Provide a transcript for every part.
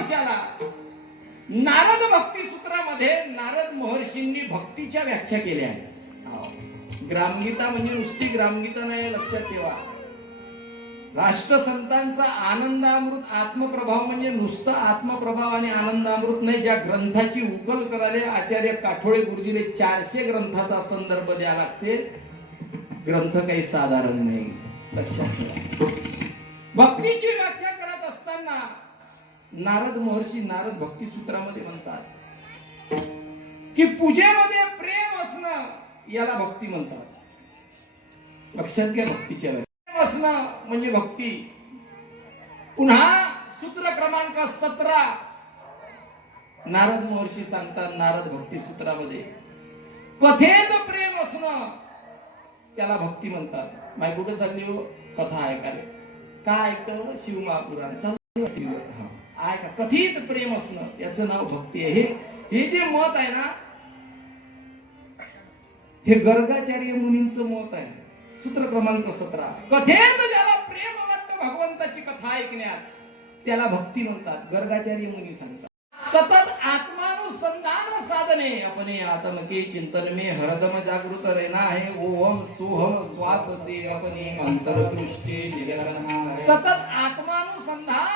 कशाला नारद भक्ती सूत्रामध्ये नारद महर्षींनी भक्तीच्या व्याख्या केल्या. आहेत ग्रामगीता म्हणजे नुसती ग्रामगीता नाही लक्षात ठेवा. राष्ट्रसंतांचा आनंदामृत आत्मप्रभाव म्हणजे नुसतं आत्मप्रभाव आणि आनंदामृत नाही ज्या ग्रंथाची उकल करायला आचार्य काठोळे गुरुजीने चारशे ग्रंथाचा संदर्भ द्या लागते. ग्रंथ काही साधारण नाही लक्षात ठेवा. भक्तीची व्याख्या करत असताना नारद महर्षी नारद भक्ती सूत्रामध्ये म्हणतात की पूजेमध्ये प्रेम असणं याला भक्ती म्हणतात. लक्षात घ्या भक्तीच्या प्रेम असणं म्हणजे भक्ती. पुन्हा सूत्र क्रमांक सतरा. नारद महर्षी सांगतात नारद भक्ती सूत्रामध्ये कथेत प्रेम असणं त्याला भक्ती म्हणतात. माय कुठं चालली हो? कथा ऐकायला. काय ऐकतं शिवमहापुराण चालली वाटली हो? आहे का? कथित प्रेम असणं याचं नाव भक्ती आहे. हे जे मत आहे ना हे गर्गाचार्य मुनींचं मत आहे. सूत्र क्रमांक सतरा. कथेत ज्याला प्रेम वाटतं भगवंताची कथा ऐकण्यात त्याला भक्ती म्हणतात गर्गाचार्य मुनी सांगतात. सतत आत्मानुसंधान साधने अपने आत्म के चिंतन में हरदम जागृत रहना है ओम सोहम श्वास से अपने अंतरदृष्टी निरंतर सतत आत्मानुसंधान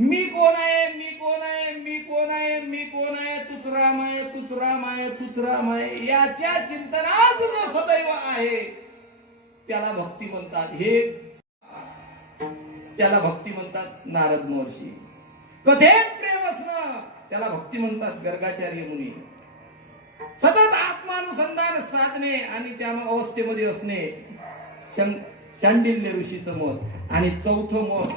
मी कोण आहे? मी कोण आहे? मी कोण आहे? मी कोण आहे? तूच राम आहे तूच राम आहे तूच राम आहे. याच्या चिंतनात जो सदैव आहे त्याला भक्ती म्हणतात. हे त्याला भक्ती म्हणतात नारद महर्षी. कथेत प्रेम असणं? त्याला भक्ती म्हणतात गर्गाचार्य मुनी. सतत आत्मानुसंधान साधणे आणि त्या अवस्थेमध्ये असणे. शं- शांडिल्य ऋषीचं मत आणि चौथं मत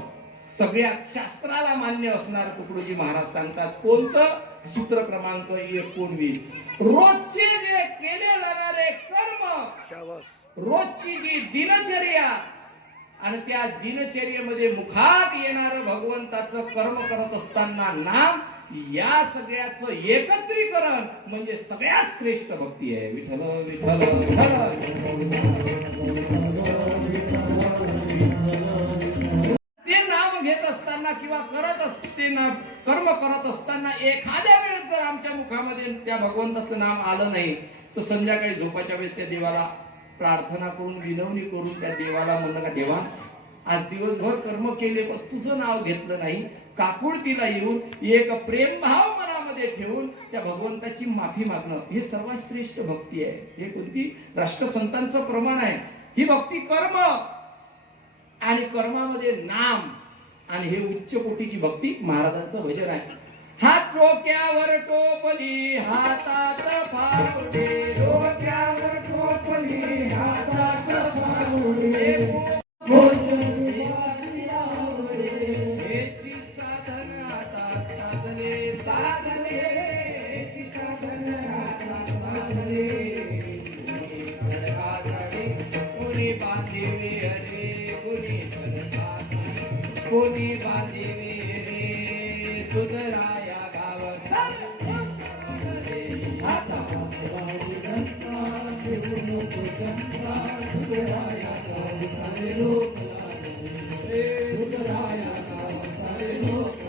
सगळ्या शास्त्राला मान्य असणार तुकडोजी महाराज सांगतात कोणतं? सूत्र क्रमांक एकोणवीस. रोजचे जे केले जाणारे कर्म रोजची जी दिनचर्या आणि त्या दिनचर्येमध्ये मुखात येणार भगवंताचं कर्म करत असताना नाम या सगळ्याचं एकत्रीकरण म्हणजे सगळ्यात श्रेष्ठ भक्ती आहे. विठ्ठल विठ्ठल विठ्ठल किंवा करत असते ना कर्म करत असताना एखाद्या वेळेस जर आमच्या मुखामध्ये त्या भगवंताचं नाम आलं नाही तर संध्याकाळी झोपाच्या वेळेस त्या देवाला प्रार्थना करून विनवणी करून त्या देवाला म्हणलं का देवा आज दिवसभर कर्म केले पण तुझं नाव घेतलं नाही. काकुळतीला येऊन एक प्रेमभाव मनामध्ये ठेवून त्या भगवंताची माफी मागणं. हे सर्वात श्रेष्ठ भक्ती आहे. हे कोणती? राष्ट्रसंतांचं प्रमाण आहे. ही भक्ती कर्म आणि कर्मामध्ये नाम. आणि हे उच्च कोटीची भक्ती महाराजांचं भजन आहे. हात टोक्यावर टोपली हातात फावडे कोणी बांधिवे सुधराया गाव आता सुधराया गाव सारे लोक सुधराया गाव सारे लोक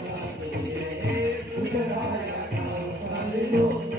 सुधराया गाव सारे लोक